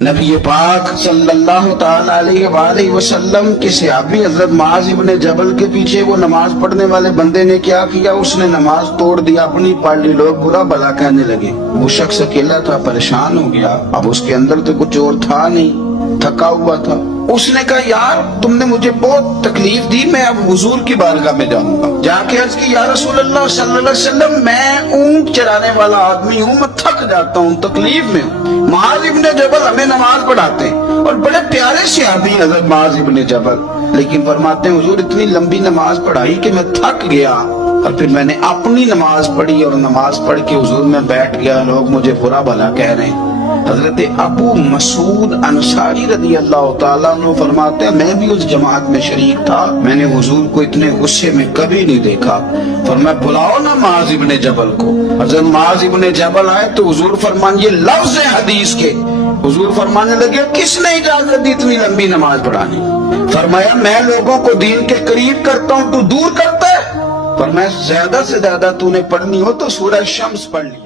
نبی پاک صلی اللہ تعالی علیہ وآلہ وسلم کے صحابی حضرت معاذ ابن جبل کے پیچھے وہ نماز پڑھنے والے بندے نے کیا کیا؟ اس نے نماز توڑ دیا، اپنی پڑھ لی، لوگ برا بھلا کہنے لگے۔ وہ شخص اکیلا تھا، پریشان ہو گیا، اب اس کے اندر تو کچھ اور تھا نہیں، تھکا ہوا تھا۔ اس نے کہا یار تم نے مجھے بہت تکلیف دی، میں اب حضور کی بارگاہ میں جاؤں گا۔ جا کے عرض کی یا رسول اللہ صلی اللہ علیہ وسلم میں اونٹ چرانے والا آدمی ہوں، میں تھک جاتا ہوں، تکلیف میں ہوں۔ معاذ ابن جبل ہمیں نماز پڑھاتے ہیں اور بڑے پیارے صحابی حضرت معاذ ابن جبل، لیکن فرماتے ہیں حضور اتنی لمبی نماز پڑھائی کہ میں تھک گیا، اور پھر میں نے اپنی نماز پڑھی اور نماز پڑھ کے حضور میں بیٹھ گیا، لوگ مجھے برا بھلا کہہ رہے ہیں۔ حضرت ابو مسعود انصاری رضی اللہ تعالیٰ عنہ فرماتے ہیں میں بھی اس جماعت میں شریک تھا، میں نے حضور کو اتنے غصے میں کبھی نہیں دیکھا۔ فرمایا بلاؤ نا معاذ ابن جبل کو۔ حضرت معاذ ابن جبل آئے تو حضور فرمان یہ لفظ ہے حدیث کے، حضور فرمانے لگے کس نے اجازت دی اتنی لمبی نماز پڑھانی؟ فرمایا میں لوگوں کو دین کے قریب کرتا ہوں، تو دور کرتا ہے؟ فرمایا زیادہ سے زیادہ تو نے پڑھنی ہو تو سورہ شمس پڑھ لی۔